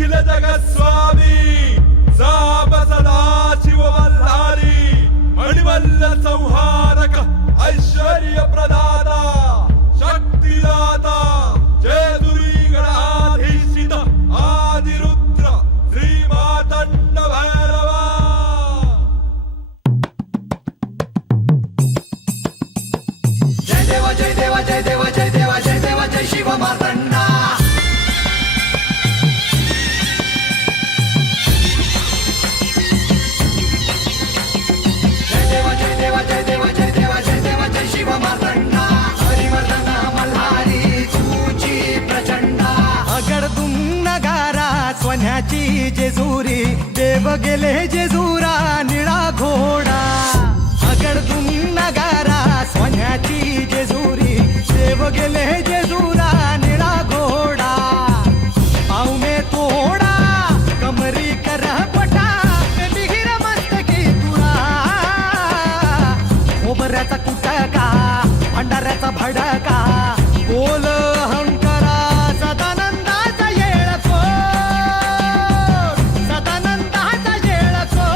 अखिल जगस्वामी साप सदा शिव वल्हारी मणिमल्ल संहारक ऐश्वर्य प्रदाता शक्तिदाता जेजुरी गणाधीशित आदिरुद्र श्री मातंड भैरवा। जय देवा जय देवा जय देवा जय देवा जय देवा जय शिव मातंडा। जय देवा जय देवा जय देवा जय देवा जय देवा जय शिव मातंडा। हरिवर्धन मल्हारी तुझी प्रचंडा। अगडदुम नगारा सोन्याची जेजुरी देव गेले जेजुरा निळा घोडा। अगडदुम नगारा सोन्याची जेजुरी देव गेले जेजुरा निळा घोडा। पाव में तोडा कमरी कर पटा मिहिर मस्तकी तुरा। खोबऱ्याचा कुटका भंडाऱ्याचा भडका बोल अहंकारा सदानंदाचा येळको सदानंदाचा येळको।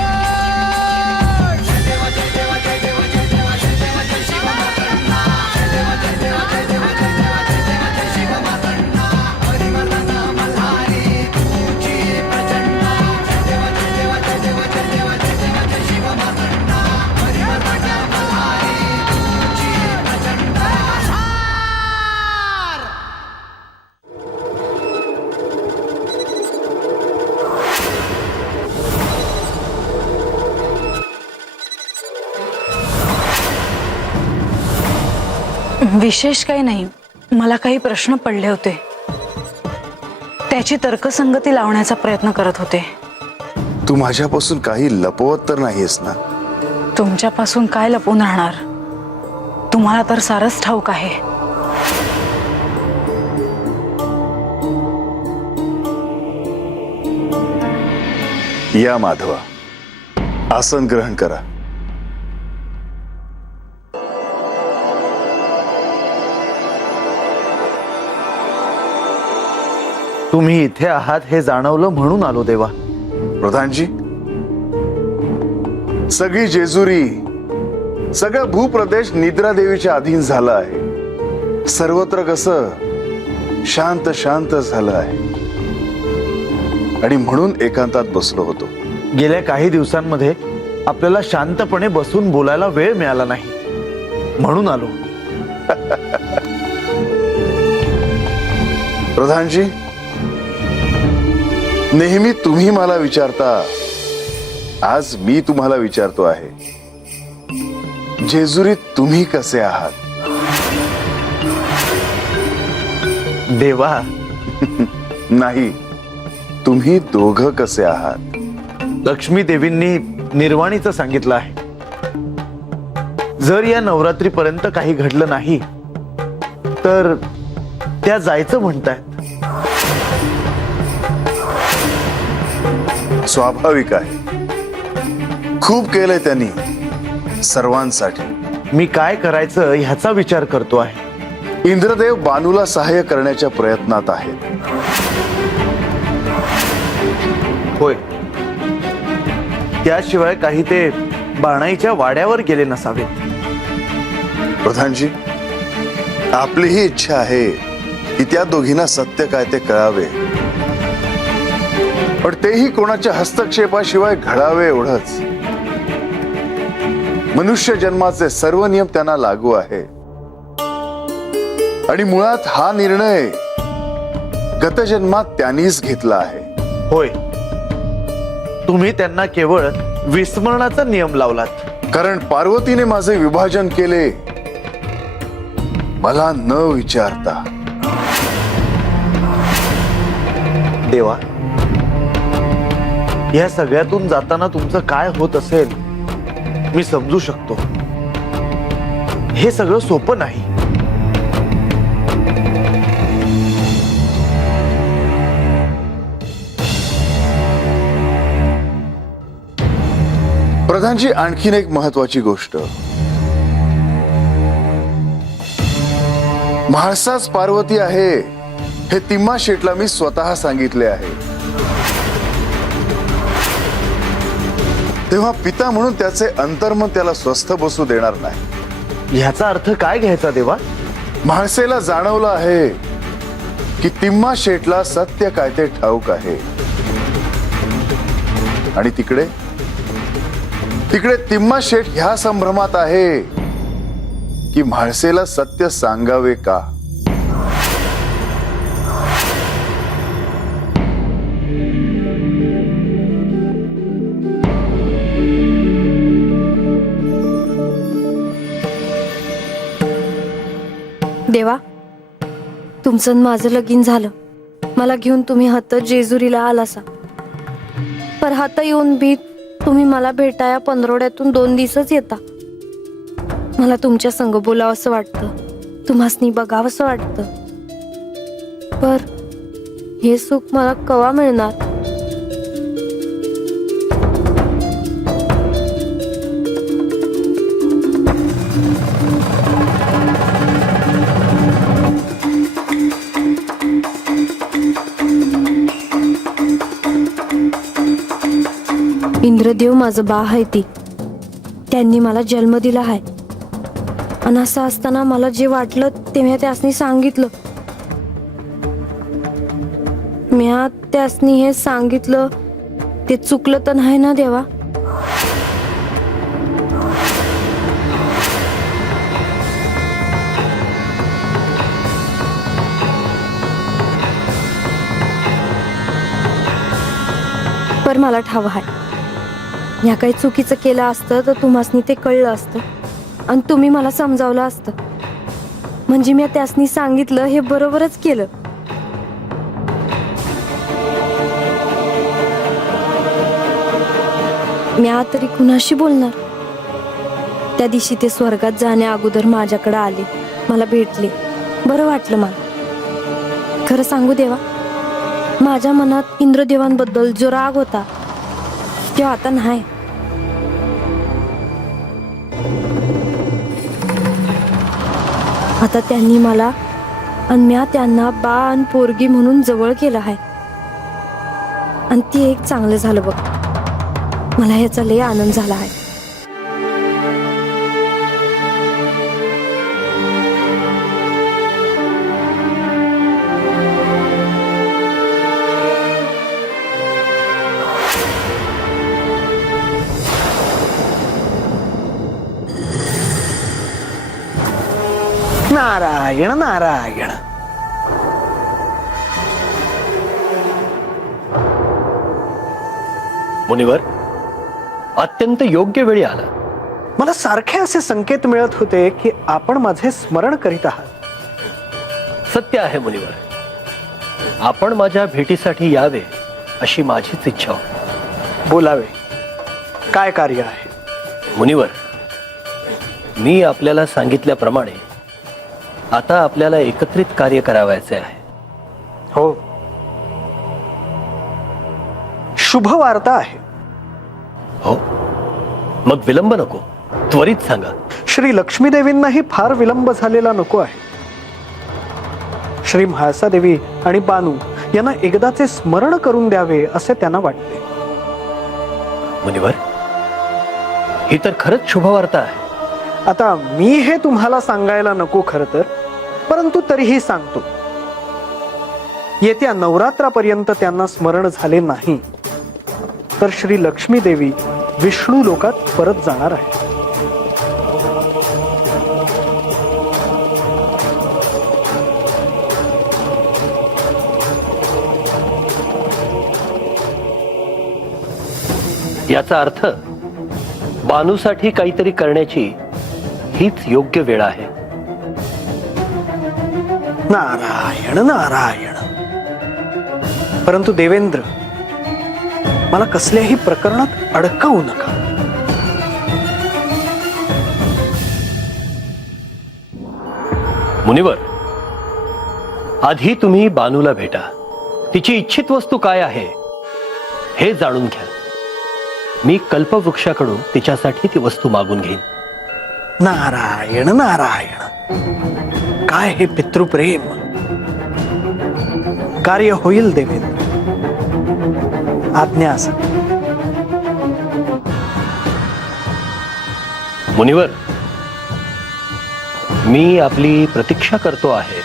जय देवा जय देवा जय देवा जय देवा जय देवा जय शिव मातंडा। जय देवा जय देवा जय देवा जय देवा जय देवा जय शिव मातंडा। हरिवर्धन मल्हारी तुझी प्रचंडा। जय देवा जय देवा जय देवा जय देवा जय देवा जय शिव मातंडा। हरिवर्धन मल्हारी तुझी प्रचंडा। विशेष काही नाही, मला काही प्रश्न पडले होते, त्याची तर्कसंगती लावण्याचा प्रयत्न करत होते। तू माझ्यापासून काही लपवत तर नाहीस ना? तुमच्यापासून काय लपून राहणार, तुम्हाला तर सारच ठाऊक आहे। या माधवा, आसन ग्रहण करा। तुम्ही इथे आहात हे जाणवलं म्हणून आलो देवा। प्रधानजी, सगळी जेजुरी सगळा भूप्रदेश निद्रा देवीच्या अधीन झाला आहे। सर्वत्र कसं शांत शांत झालं आहे आणि म्हणून एकांतात बसलो होतो। गेल्या काही दिवसांमध्ये आपल्याला शांतपणे बसून बोलायला वेळ मिळाला नाही म्हणून आलो। प्रधानजी, नेहमी तुम्ही मला विचारता, आज मी तुम्हाला विचारतो आहे, जेजुरीत तुम्ही कसे आहात? देवा नाही, तुम्ही दोघं कसे आहात? लक्ष्मी देवींनी निर्वाणीचं सांगितलं आहे। जर या नवरात्रीपर्यंत काही घडलं नाही तर त्या जायचं म्हणतायत। स्वाभाविक आहे, खूप केलंय त्यांनी सर्वांसाठी। मी काय करायचं ह्याचा विचार करतो आहे। इंद्रदेव बानूला सहाय्य करण्याच्या प्रयत्नात आहेत। होय, त्याशिवाय काही ते बाणाईच्या वाड्यावर गेले नसावेत। प्रधानजी, आपली ही इच्छा आहे की त्या दोघींना सत्य काय ते कळावे, पण तेही कोणाच्या हस्तक्षेपाशिवाय घडावे एवढंच। मनुष्य जन्माचे सर्व नियम त्यांना लागू आहे आणि मुळात हा निर्णय गतजन्मात त्यांनीच घेतला आहे। होय, तुम्ही त्यांना केवळ विस्मरणाचा नियम लावलात। कारण पार्वतीने माझे विभाजन केले मला न विचारता। देवा, या सगळ्यातून जाताना तुमचं काय होत असेल मी समजू शकतो। हे सगळं सोपं नाही। प्रधानजी, आणखीन एक महत्वाची गोष्ट, म्हाळसाच पार्वती आहे हे तिम्मा शेटला मी स्वतः सांगितले आहे। तेव्हा पिता म्हणून त्याचे अंतर्मन त्याला स्वस्थ बसू देणार नाही. ह्याचा अर्थ काय घ्यायचा देवा? म्हाळसेला जाणवलं आहे की तिम्मा शेठला सत्य काय ते ठाऊक आहे. आणि तिकडे तिकडे तिम्मा शेठ ह्या संभ्रमात आहे की म्हाळसेला सत्य सांगावे का. देवा, तुमचं आणि माझं लगीन झालं. मला घेऊन तुम्ही हात जेजुरीला आलासा. पर हात येऊन बी तुम्ही मला भेटाया पंधरवड्यातून 2 दिवसच येता. मला तुमच्या संग बोलावंसं वाटतं, तुम्हासनी बघावंसं वाटतं. पर हे सुख मला कवा मिळणार? इंद्रदेव माझं बा आहे ती. त्यांनी मला जन्म दिला आहे. आणि असं असताना मला जे वाटलं ते मी त्यासनी सांगितलं. मी त्यासनी हे सांगितलं ते चुकलं तर नाही ना देवा? पर मला ठाव आहे, या काही चुकीचं केलं असतं तर तुम्हासनी ते कळलं असतं आणि तुम्ही मला समजावलं असतं. म्हणजे मी त्यासनी सांगितलं हे बरोबरच केलं. मी तरी कुणाशी बोलणार? त्या दिवशी ते स्वर्गात जाण्या अगोदर माझ्याकडे आले, मला भेटले, बरं वाटलं मला. खरं सांगू देवा, माझ्या मनात इंद्रदेवांबद्दल जो राग होता तो आता नाही. आता त्यांनी मला आणि म्या त्यांना बा आणि पोरगी म्हणून जवळ केलं आहे. आणि ते एक चांगलं झालं बघ. मला ह्याचा लय आनंद झाला आहे. नारायण नारायण. मुनिवर, अत्यंत योग्य वेळी आला. मला सारखे असे संकेत मिळत होते की आपण माझे स्मरण करीत आहात. सत्य आहे मुनिवर, आपण माझ्या भेटीसाठी यावे अशी माझीच इच्छा होती. बोलावे, काय कार्य आहे? मुनिवर, मी आपल्याला सांगितल्याप्रमाणे आता आपल्याला एकत्रित कार्य करावयाचे आहे. हो, शुभ वार्ता आहे. हो, मग विलंब नको, त्वरित सांगा. श्री लक्ष्मीदेवींनाही फार विलंब झालेला नको आहे. श्री म्हाळसादेवी आणि बानू यांना एकदाचे स्मरण करून द्यावे असे त्यांना वाटते. मुनिवर, ही तर खरंच शुभवार्ता आहे. आता मी हे तुम्हाला सांगायला नको खरं तर, परंतु तरीही सांगतो. येत्या नवरात्रापर्यंत त्यांना स्मरण झाले नाही तर श्री लक्ष्मी देवी विष्णू लोकात परत जाणार आहे. याचा अर्थ बानूसाठी काहीतरी करण्याची हीच योग्य वेळ आहे. नारायण नारायण. परंतु देवेंद्र, मला कसल्याही प्रकरणात अडकवू नका. मुनिवर, आधी तुम्ही बानूला भेटा. तिची इच्छित वस्तू काय आहे हे जाणून घ्या. मी कल्पवृक्षाकडून तिच्यासाठी ती वस्तू मागून घेईन. नारायण नारायण. काय हे पितृप्रेम. कार्य होईल देवेंद्र, आज्ञा असा. मुनिवर, मी आपली प्रतीक्षा करतो आहे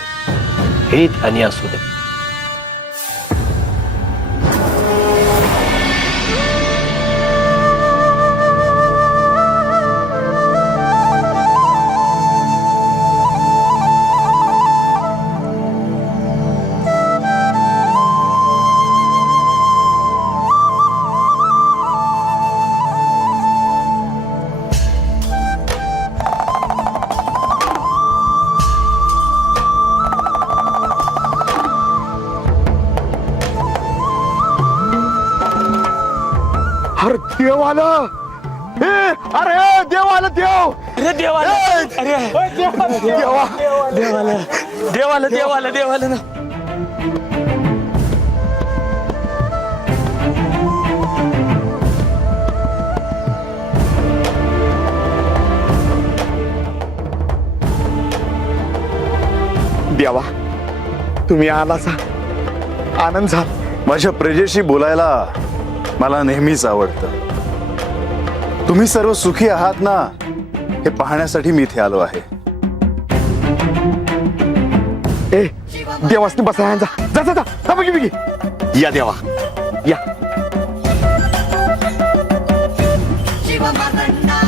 हे ध्यानी असू दे. अरे देव आलं. अरे देव आलं. देव. अरे देवाला अरे देवा. देवाला देवाला देवाला देवाला ना. देवा, तुम्ही आलासा. आनंद झाला. माझ्या प्रजेशी बोलायला मला नेहमीच आवडतं. तुम्ही सर्व सुखी आहात ना हे पाहण्यासाठी मी इथे आलो आहे. ए देवासनी बसायला जा. जा जा जा. जा बघी बघी. या देवा या. शिवमातंडा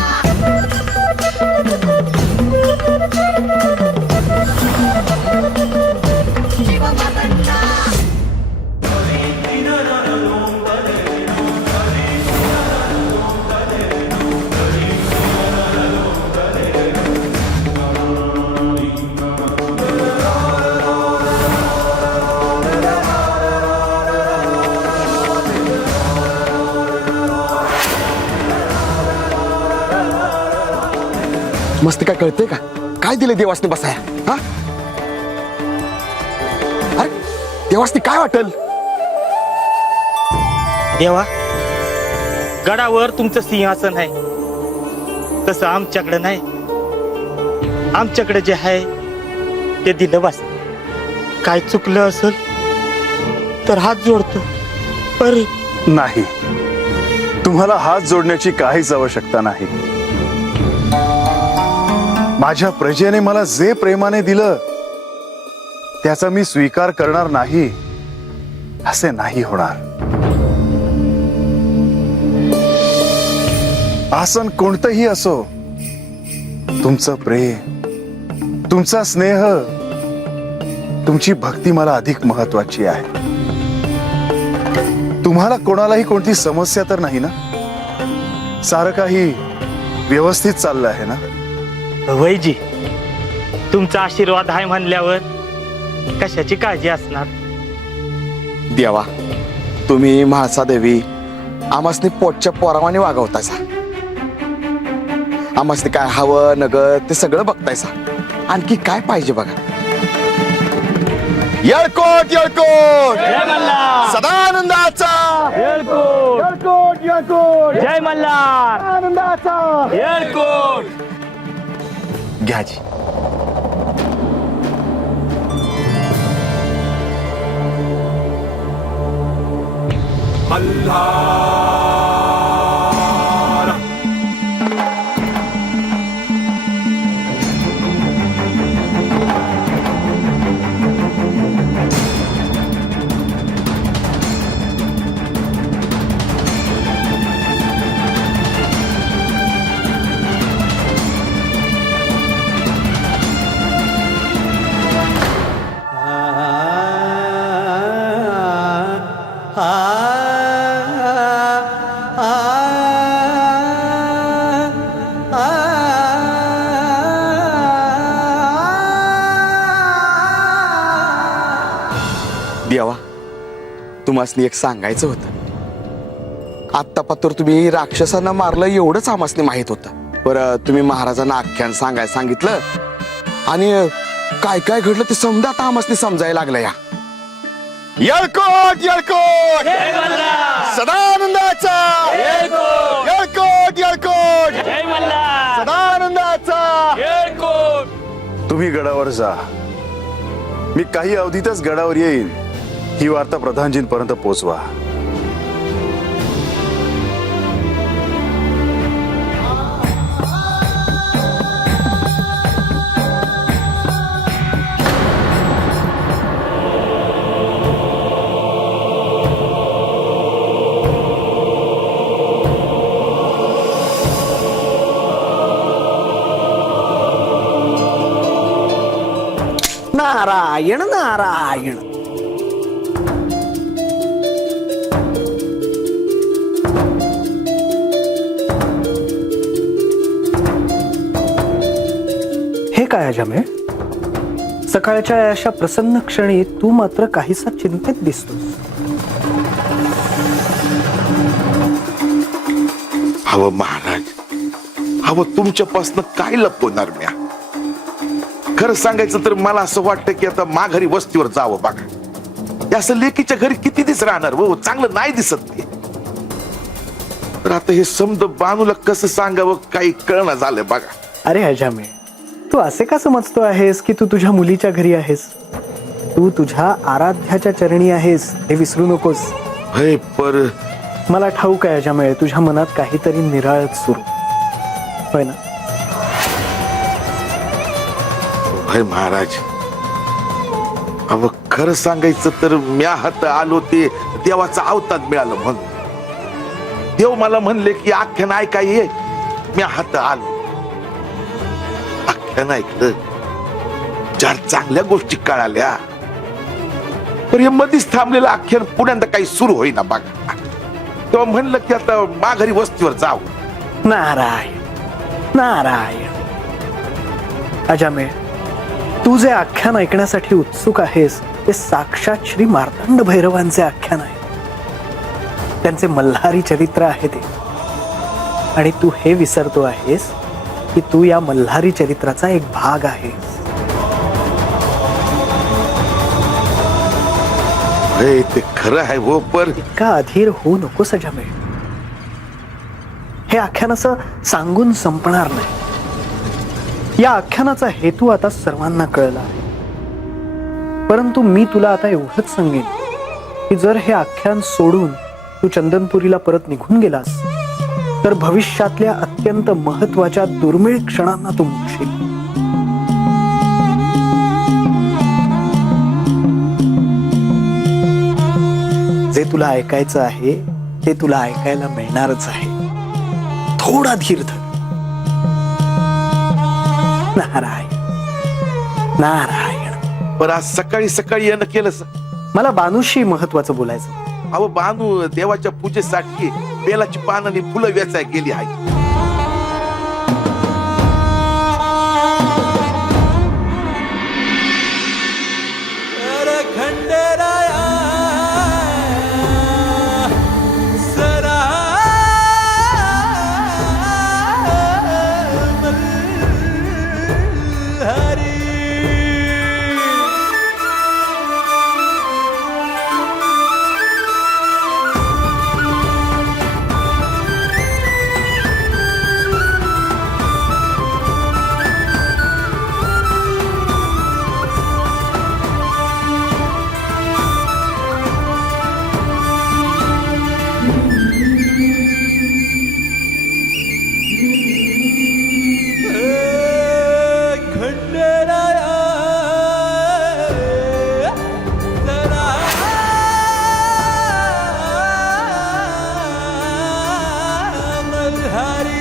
शिवमातंडा मस्त काय कळतंय का? काय दिले देवासनी बसाया? हा? अरे देवासनी काय वाटल? देवा, गडावर तुमचं सिंहासन आहे, तसं आमच्याकडे नाही. आमच्याकडे जे आहे ते दिलं बस. काय चुकलं असेल तर हात जोडतो. पर नाही, तुम्हाला हात जोडण्याची काहीच आवश्यकता नाही. माझ्या प्रजेने मला जे प्रेमाने दिलं त्याचा मी स्वीकार करणार नाही असे नाही होणार. आसन कोणतंही असो, तुमचं प्रेम, तुमचा स्नेह, तुमची भक्ती मला अधिक महत्वाची आहे. तुम्हाला कोणालाही कोणती समस्या तर नाही ना? सारं काही व्यवस्थित चाललं आहे ना? वैजी, तुमचा आशीर्वाद आहे म्हणल्यावर कशाची काळजी असणार. देवा, तुम्ही म्हाळसा देवी आमासनी पोटच्या पोरावाने वागवतायसा. आमासनी काय हवं नगर ते सगळं बघतायसा. आणखी काय पाहिजे बघा. येळकोट येळकोट सदानंदाचा. येळकोट येळकोट जय मल्हार. आनंदाचा. येळकोट. घ्या जी. मल्हार देवा, तुम्हासनी एक सांगायचं होतं. आत्तापातूर तुम्ही राक्षसांना मारलं एवढंच आम्हासनी माहित होतं. बरं, तुम्ही महाराजांना आख्यान सांगायला सांगितलं आणि काय काय घडलं ते समजा आता आम्हासनी समजायला लागलं. या येळकोट येळकोट सदानंदाचा. येळकोट येळकोट सदानंदाचा. तुम्ही गडावर जा. मी काही अवधीतच गडावर येईन. ही वार्ता प्रधानजींपर्यंत पोहोचवा. नारायण नारायण. हे काय अजमे, सकाळच्या अशा प्रसन्न क्षणी तू मात्र काहीसा चिंतित दिसतोस. हवं महाराज, हवं तुमच्यापासून काय लपवणार म्या. खरं सांगायचं तर मला असं वाटतं की आता माघारी वस्तीवर जावं बघा. हे असं लेकीच्या घरी किती दिवस राहणार हो, चांगलं नाही दिसत ते. तर आता हे समज बानूला कसं सांगावं काही कळना झालं बघा. अरे अजामे, तू असे का समजतो आहेस की तू तुझ्या मुलीच्या घरी आहेस? तू तुझ्या आराध्याच्या चरणी आहेस, हे विसरू नकोस. हे पर मला ठाऊक आहे अजामे, तुझ्या मनात काहीतरी निराळच सुरू, होय ना? हे महाराज, अव खरं सांगायचं तर म्या हात आलो ते देवाचा अवतार मिळालं म्हणून. देव मला म्हणले की आख्यान ऐकाय ये. म्या हात आलो, आख्यान ऐकलं, चार चांगल्या गोष्टी कळाल्या. पण हे मधीच थांबलेलं आख्यान पुण्यांदा काही सुरू होईना बघा. तेव्हा म्हणलं की आता माघारी वस्तीवर जाऊ. नारायण नारायण. अजामे, तू जे आख्यान ऐकण्यासाठी उत्सुक आहेस ते साक्षात श्री मार्तंड भैरवांचे आख्यान आहे. त्यांचे मल्हारी चरित्र आहे ते. आणि तू हे विसरतो आहेस की तू या मल्हारी चरित्राचा एक भाग आहेस. हे ते खरं आहे हो, पर इतका अधीर होऊ नकोस अजामे. हे आख्यान असं सांगून संपणार नाही. या आख्यानाचा हेतू आता सर्वांना कळला आहे. परंतु मी तुला आता एवढंच सांगेन की जर हे आख्यान सोडून तू चंदनपुरीला परत निघून गेलास तर भविष्यातल्या अत्यंत महत्वाच्या दुर्मिळ क्षणांना तू मुकशील. जे तुला ऐकायचं आहे ते तुला ऐकायला मिळणारच आहे. थोडा धीर धर. नारायण नारायण. पर आज सकाळी सकाळी येणं केलं. मला बानूशी महत्वाचं बोलायचं. अहो बानू देवाच्या पूजेसाठी बेलाची पानाने फुलं वेचाय गेली आहे. अरे खंडेराया सरा मल्हारी. खंडेराया सरा मल्हारी.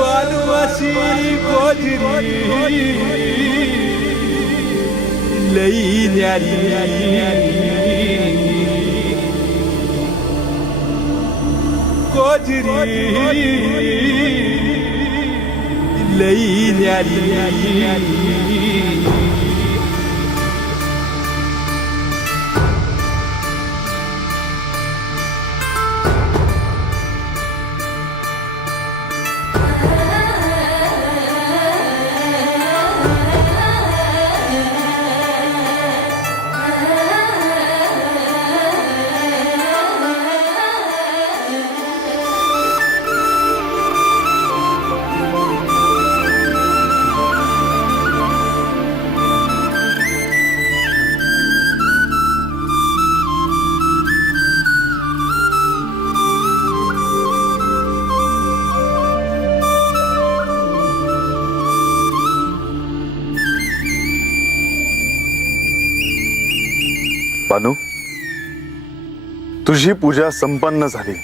बालुवासी गोजरी लई न्यारी. गोजरी लई न्यारी. बानू, तुझी पूजा संपन्न झाली.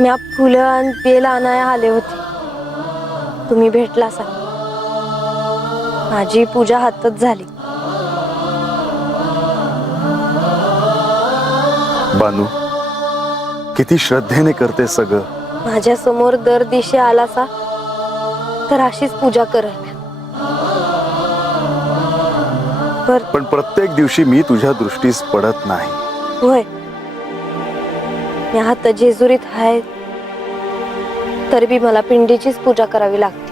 मी फुलं आणि बेल आणाया आले होते, तुम्ही भेटला सा. माझी पूजा हातच झाली. बानू, किती श्रद्धेने करते सगळं. माझ्या समोर दर दिशे आला सा तर अशीच पूजा करेल. पण प्रत्येक दिवशी मी तुझ्या दृष्टीस पडत नाही. होय, मी आता जेजुरीत आहे तरी बी मला पिंडीचीच पूजा करावी लागते.